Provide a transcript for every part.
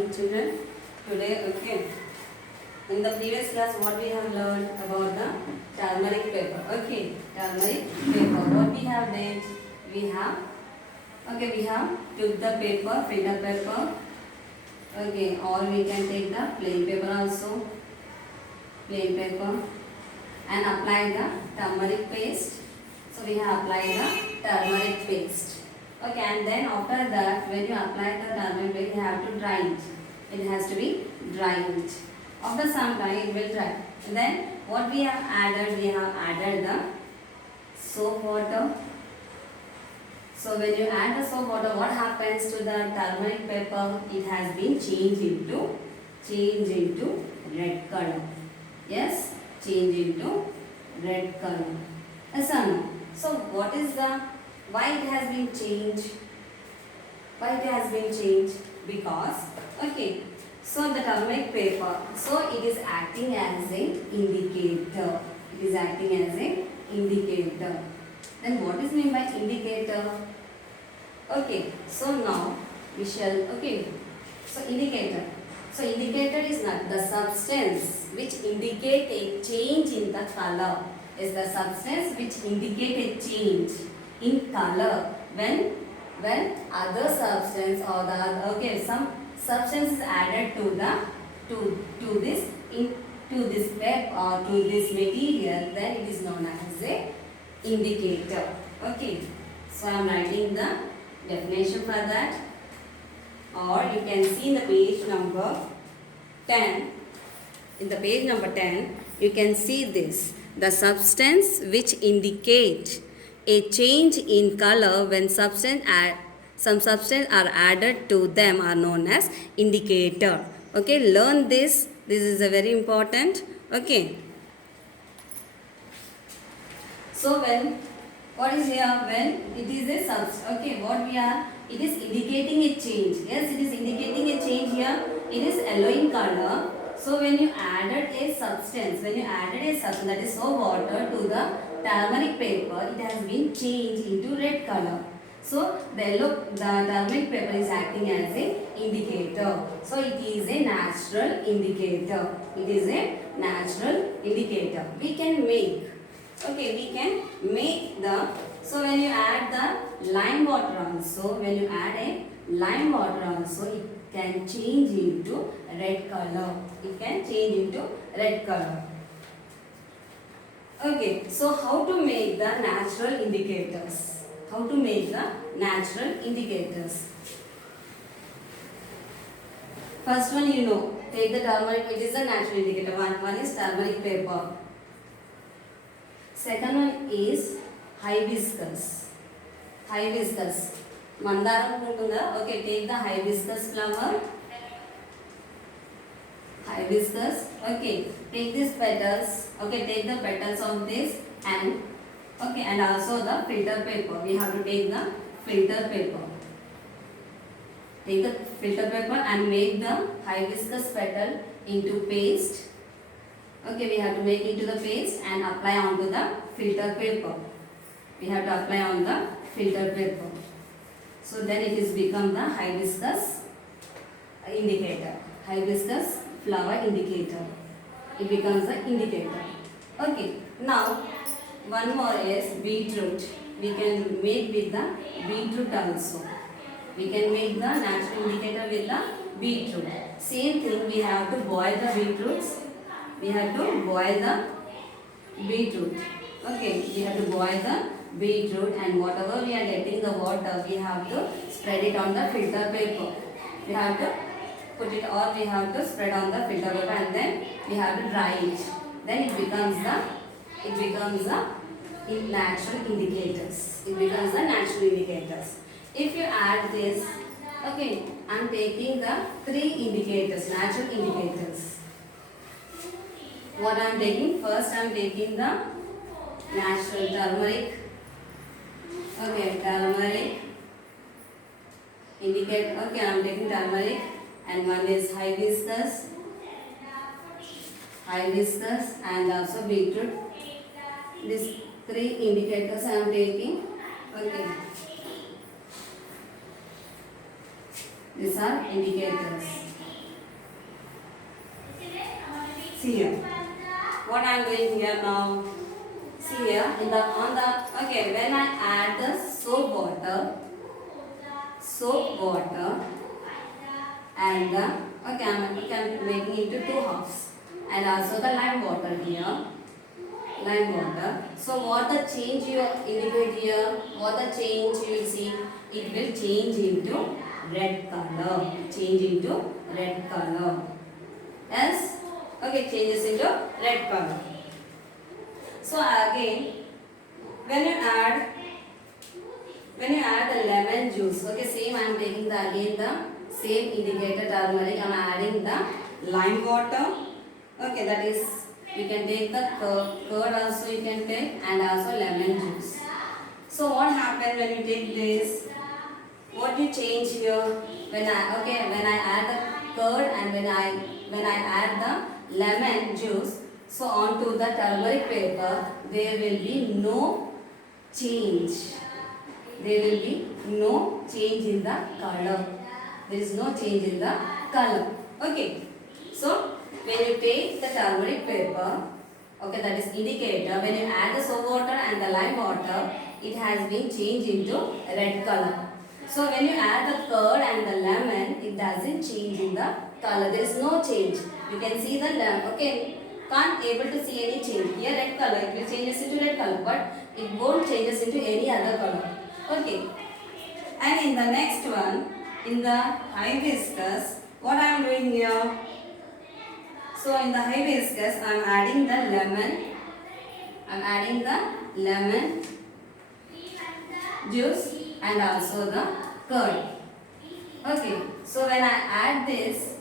morning, children. Today, in the previous class, what we have learned about the turmeric paper. Okay, turmeric paper. What we have done, we have took the paper, filter paper. Okay, or we can take the plain paper also, plain paper, and apply the turmeric paste. So we have applied the turmeric paste. Okay, and then after that, when you apply the turmeric paste, you have to dry it. It has to be dried. After some time, it will dry. And then what we have added the soap water. So when you add the soap water, what happens to the turmeric paper? It has been changed into red color. Yes, change into red color. Yes or no? So what is why it has been changed? Why it has been changed? Because, so the turmeric paper, so it is acting as an indicator. It is acting as an indicator. Then what is meant by indicator? Okay, so now we shall, so indicator. So indicator is not the substance which indicate a change in the color. Is the substance which indicate a change in color when other substance or some substance is added to this paper or to this material, then it is known as a indicator. Okay, so I am writing the definition for that, or you can see in the page number 10. In the page number 10, you can see this. The substance which indicate a change in color when some substance are added to them are known as indicator. Okay, learn this. This is a very important. Okay. So what is here? When it is a substance. Okay, it is indicating a change. Yes, it is indicating a change here. It is yellow in color. So when you added a substance, that is soap water to the turmeric paper, it has been changed into red color. So the turmeric paper is acting as an indicator. So it is a natural indicator. It is a natural indicator. We can make so when you add the lime water also, it can change into red color. It can change into red color. Okay, so how to make the natural indicators? First one, take the turmeric. It is a natural indicator. One is turmeric paper. Second one is hibiscus. Mandaram untunda. Okay, take the hibiscus flower. Okay, take these petals. Okay, take the petals of this and also the filter paper. We have to take the filter paper. Take the filter paper and make the hibiscus petal into paste. Okay, we have to make into the paste and apply onto the filter paper. So then it is become the hibiscus indicator. Hibiscus flower indicator. It becomes the indicator. Okay, now one more is beetroot. We can make with the beetroot also. We can make the natural indicator with the beetroot. Same thing, we have to boil the beetroots. Okay, we have to boil the beetroot, and whatever we are getting the water, we have to spread it on the filter paper. We have to put it, or we have to spread on the filter paper, and then we have to dry it. Then it becomes the natural indicators. If you add this, okay, I am taking the 3 indicators, natural indicators. What I am taking? First I am taking the natural turmeric. Okay, turmeric indicate. Okay, I am taking turmeric, and one is hibiscus and also beetroot. These 3 indicators I am taking. Okay, these are indicators. See here. What I am doing here now? See here in the on the okay when I add the soap water and the okay I'm making into two halves and also the lime water here. Lime water. So what the change you indicate here? What the change you will see? It will change into red color. Change into red color. Yes. Okay, changes into red color. So again, when you add the lemon juice, okay, same I am taking the again the same indicator turmeric. I am adding the lime water. Okay, that is you can take the curd also you can take and also lemon juice. So what happens when you take this? What you change here? When I add the curd and when I add the lemon juice, so onto the turmeric paper there will be no change. There will be no change in the color. There is no change in the color. Okay. So when you take the turmeric paper, okay, that is indicator. When you add the soap water and the lime water, it has been changed into red color. So when you add the curd and the lemon, it doesn't change in the color. There is no change. You can see the lemon. Okay, can't able to see any change. Here red color, it will change into red color, but it won't change into any other color. Okay. And in the next one, in the hibiscus, what I am doing here? So in the hibiscus, I am adding the lemon. I am adding the lemon juice and also the curd. Okay. So when I add this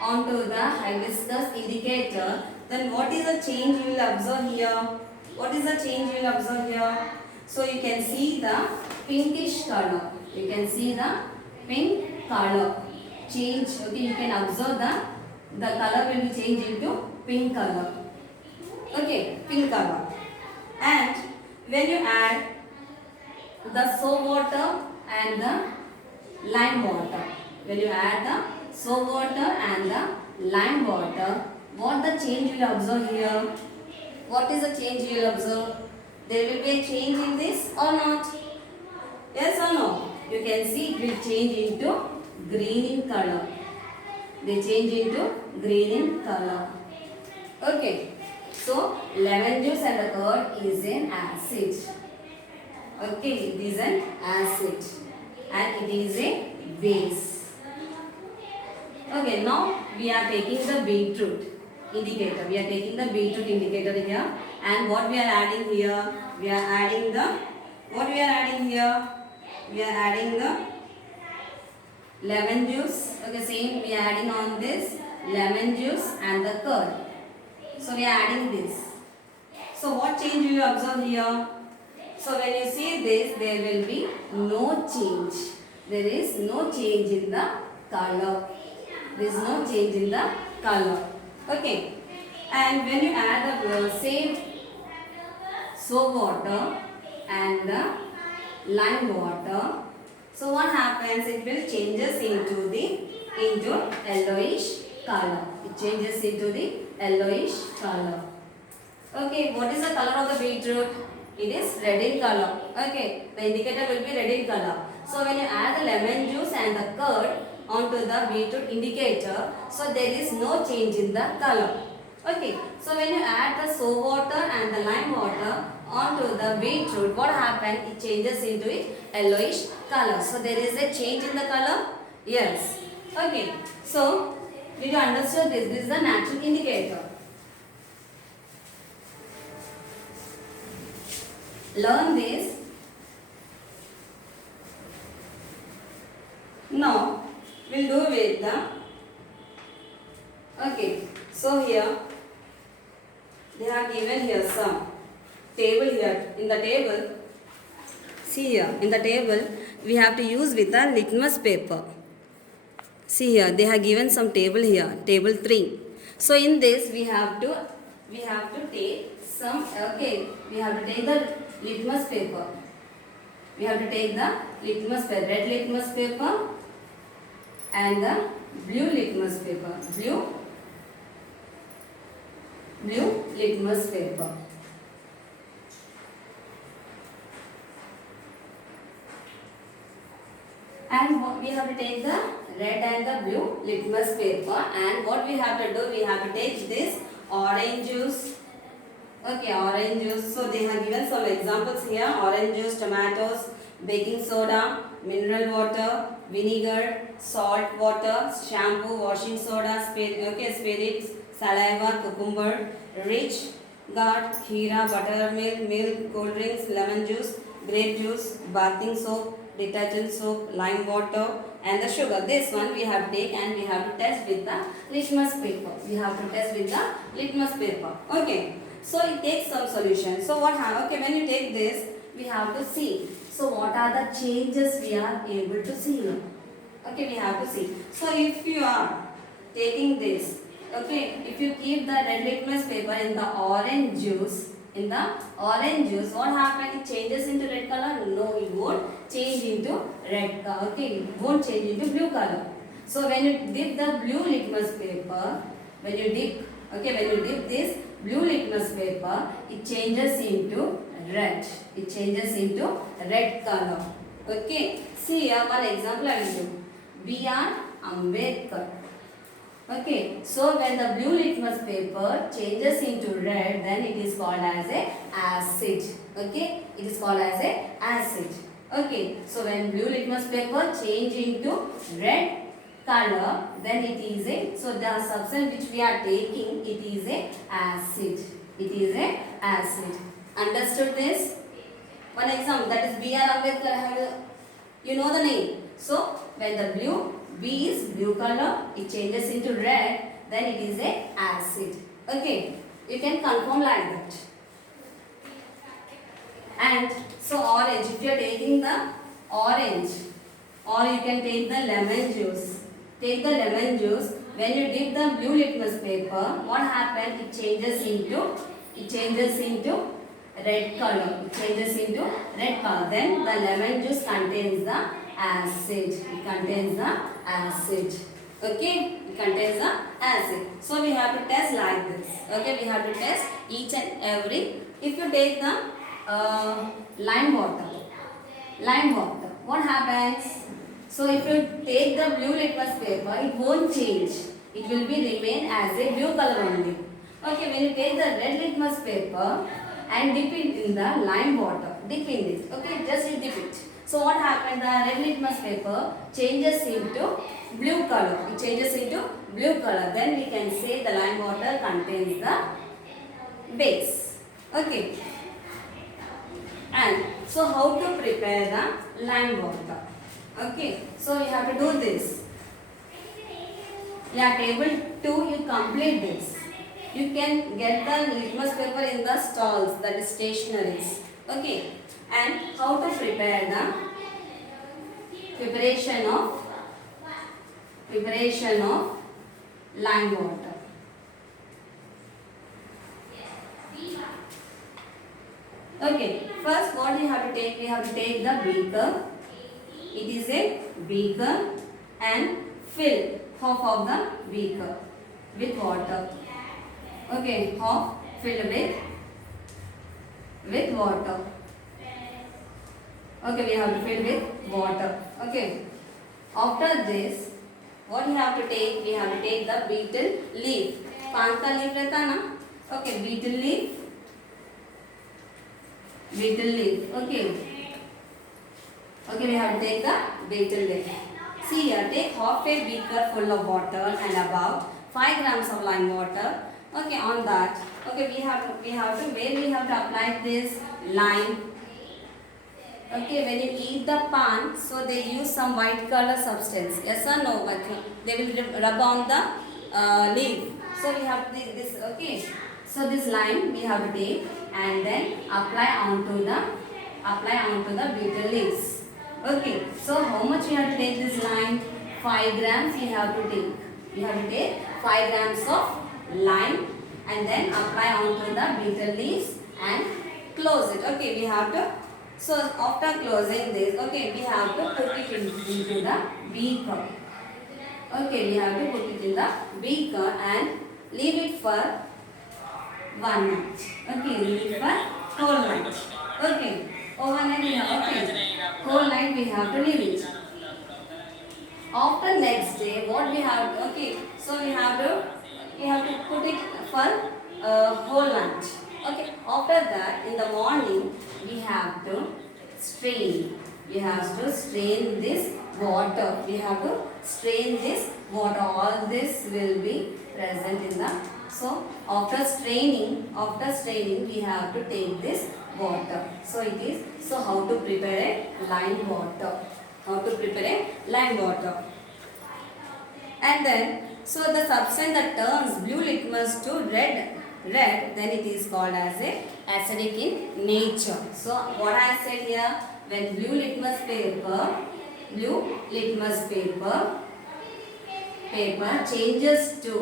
onto the hibiscus indicator, then what is the change you will observe here? What is the change you will observe here? So you can see the pinkish color. You can see the pink color change. Okay, you can observe the color will be changed into pink color. Okay, pink color. And when you add the soap water and the lime water, when you add the soap water and the lime water, what the change you will observe here? What is the change you will observe? There will be a change in this or not? Yes or no? You can see it will change into green in color. They change into green in color. Okay. So lemon juice and the curd is an acid. Okay, it is an acid and it is a base. Okay, now we are taking the beetroot indicator. We are taking the beetroot indicator here, and what we are adding here? We are adding the what we are adding here? We are adding the lemon juice. Okay, same we are adding on this lemon juice and the curd. So we are adding this. So what change will you observe here? So when you see this, there will be no change. There is no change in the color. There is no change in the color. Okay. And when you add the same soap water and the lime water, so what happens? It will changes into yellowish color. It changes into the yellowish color. Okay, what is the color of the beetroot? It is red in color. Okay, the indicator will be red in color. So when you add the lemon juice and the curd onto the beetroot indicator, so there is no change in the color. Okay, so when you add the soap water and the lime water onto the beetroot, what happens? It changes into it yellowish color. So there is a change in the color? Yes. Okay, so did you understand this? This is the natural indicator. Learn this. Now we'll do with the okay. So here they have given here some table here. In the table, see here in the table we have to use with the litmus paper. See here they have given some table here, table 3. So in this we have to take some okay. We have to take the litmus paper. We have to take the litmus paper, red litmus paper and the blue litmus paper. Blue blue litmus paper. And what we have to take the red and the blue litmus paper, and what we have to do, we have to take this orange juice. Okay, orange juice. So they have given some examples here: orange juice, tomatoes, baking soda, mineral water, vinegar, salt water, shampoo, washing soda, spirits, saliva, cucumber, rich gourd, kheera, buttermilk, milk, cold drinks, lemon juice, grape juice, bathing soap, detergent soap, lime water, and the sugar. This one we have to take and we have to test with the litmus paper. We have to test with the litmus paper. Okay. So it takes some solution. So what happens? Okay, when you take this, we have to see. So what are the changes we are able to see? Okay, we have to see. So if you are taking this, okay, if you keep the red litmus paper in the orange juice, what happens? It changes into red color? No, it won't change into red color. Okay, it won't change into blue color. So when you dip the blue litmus paper, when you dip this blue litmus paper, it changes into red. It changes into red color. Okay. See here one example I will do. B.R. Ambedkar. Okay. So when the blue litmus paper changes into red, then it is called as a acid. Okay. It is called as a acid. Okay. So when blue litmus paper change into red color, then it is a, so the substance which we are taking, it is a acid. It is a acid. Understood this? One example, that is B.R. Ambedkar. You know the name. So when the B is blue color, it changes into red, then it is a acid. Okay. You can confirm like that. And so orange, if you are taking the orange, or you can take the lemon juice. Take the lemon juice. When you dip the blue litmus paper, what happens? It changes into red color. It changes into red color. Then the lemon juice contains the acid. It contains the acid. Okay? It contains the acid. So we have to test like this. Okay? We have to test each and every. If you take the lime water, what happens? So if you take the blue litmus paper, it won't change. It will be remain as a blue color only. Okay, when you take the red litmus paper and dip it in the lime water, dip in this. Okay, just you dip it. So what happens? The red litmus paper changes into blue color. It changes into blue color. Then we can say the lime water contains the base. Okay. And so how to prepare the lime water? Okay, so you have to do this. You are able to you complete this. You can get the litmus paper in the stalls, that is stationaries. Okay, and how to prepare the preparation of lime water. Okay, first what we have to take? We have to take the beaker. It is a beaker and fill half of the beaker with water. Okay, half filled with water. Okay, we have to fill with water. Okay. After this, what we have to take? We have to take the betel leaf. Pan ka leaf रहता ना? Okay, betel leaf. Okay. Okay, we have to take the betel leaf. See here, take half a beaker full of water and about 5 grams of lime water. Okay, on that, okay, we have to where we have to apply this lime. Okay, when you eat the pan, so they use some white color substance. Yes or no? But they will rub on the leaf. So we have this. Okay, so this lime we have to take and then apply onto the betel leaves. Okay, so how much we have to take this lime? 5 grams we have to take. We have to take 5 grams of lime and then apply onto the betel leaves and close it. Okay, we have to, so after closing this, okay, we have to put it into the beaker. Okay, we have to put it in the beaker and leave it for one night. Okay, leave for whole night. Okay, overnight we have, okay, whole night we have to leave it. After next day, what we have, okay, so we have to put it for whole lunch. Okay, after that in the morning we have to strain. We have to strain this water. We have to strain this water. All this will be present in the, so after straining we have to take this water. So it is, so how to prepare a lime water. How to prepare a lime water. And then, so the substance that turns blue litmus to red, then it is called as a acidic in nature. So what I said here, when blue litmus paper changes to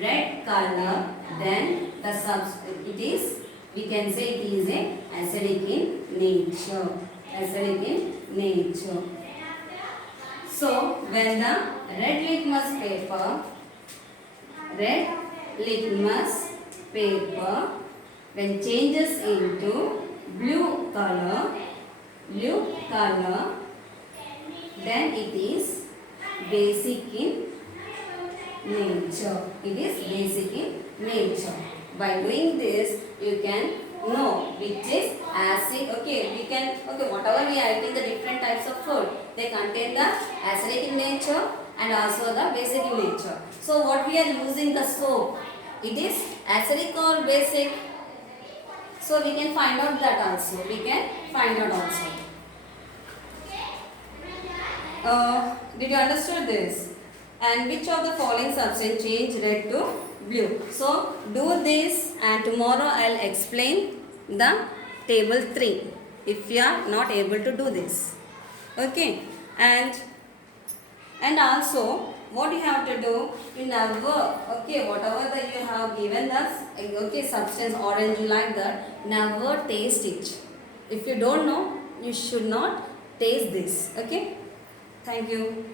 red color, then the it is, we can say it is a acidic in nature. Acidic in nature. So when the red litmus paper when changes into blue color, then it is basic in nature. It is basic in nature. By doing this, you can know which is acid. Okay, we can, okay, whatever we are eating, the different types of food, they contain the acidic in nature and also the basic in nature. So what we are using the soap, it is acidic or basic? So we can find out that also. Did you understand this? And which of the following substance change red to blue? So do this, and tomorrow I'll explain the table 3 if you are not able to do this. Okay, and also what you have to do, you never, okay, whatever that you have given us, okay, substance orange like that, never taste it. If you don't know, you should not taste this. Okay, thank you.